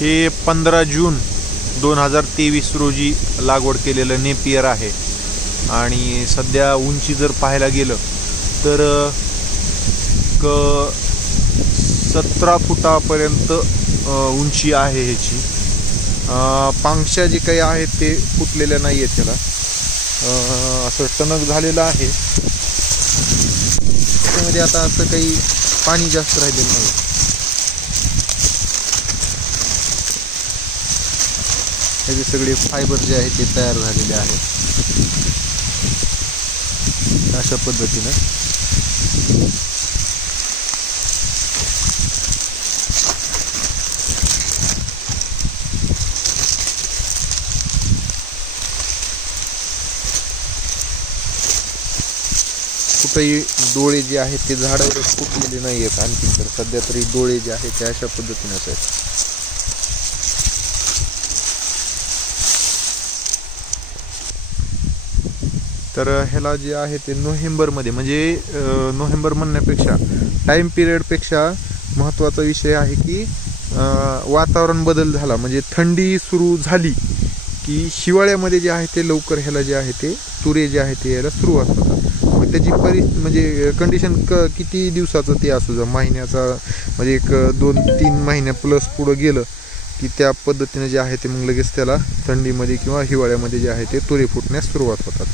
हे 15 जून 2023 रोजी लागवड केलेलं नेपियर आहे आणि सध्या उंची जर पाहायला गेलं तर 17 फुटापर्यंत उंची आहे ह्याची। पांगशा जे काही आहेत ते फुटलेल्या नाही आहेत, त्याला असं टणक झालेलं आहे। त्याच्यामध्ये आता असं काही पाणी जास्त राहिलेलं नाही। हे सगळे फायबर जे आहे ते तयार झालेले आहेत अशा पद्धतीने। कुठेही डोळे जे आहेत ते झाडावर फुटलेले नाही आहेत आणखी, तर सध्या तरी डोळे जे आहेत ते अशा पद्धतीनेच आहेत। तर ह्याला जे आहे ते नोव्हेंबरमध्ये, म्हणजे नोव्हेंबर म्हणण्यापेक्षा टाईम पिरियडपेक्षा महत्त्वाचा विषय आहे की वातावरण बदल झाला, म्हणजे थंडी सुरू झाली की हिवाळ्यामध्ये जे आहे ते लवकर ह्याला जे आहे ते तुरे जे आहे ते यायला सुरुवात होतात। मग त्याची म्हणजे कंडिशन किती दिवसाचं ते असू द्या, महिन्याचा म्हणजे एक 2-3 महिन्या प्लस पुढं गेलं की त्या पद्धतीने जे आहे ते मग लगेच त्याला थंडीमध्ये किंवा हिवाळ्यामध्ये जे आहे ते तुरे फुटण्यास सुरुवात होतात।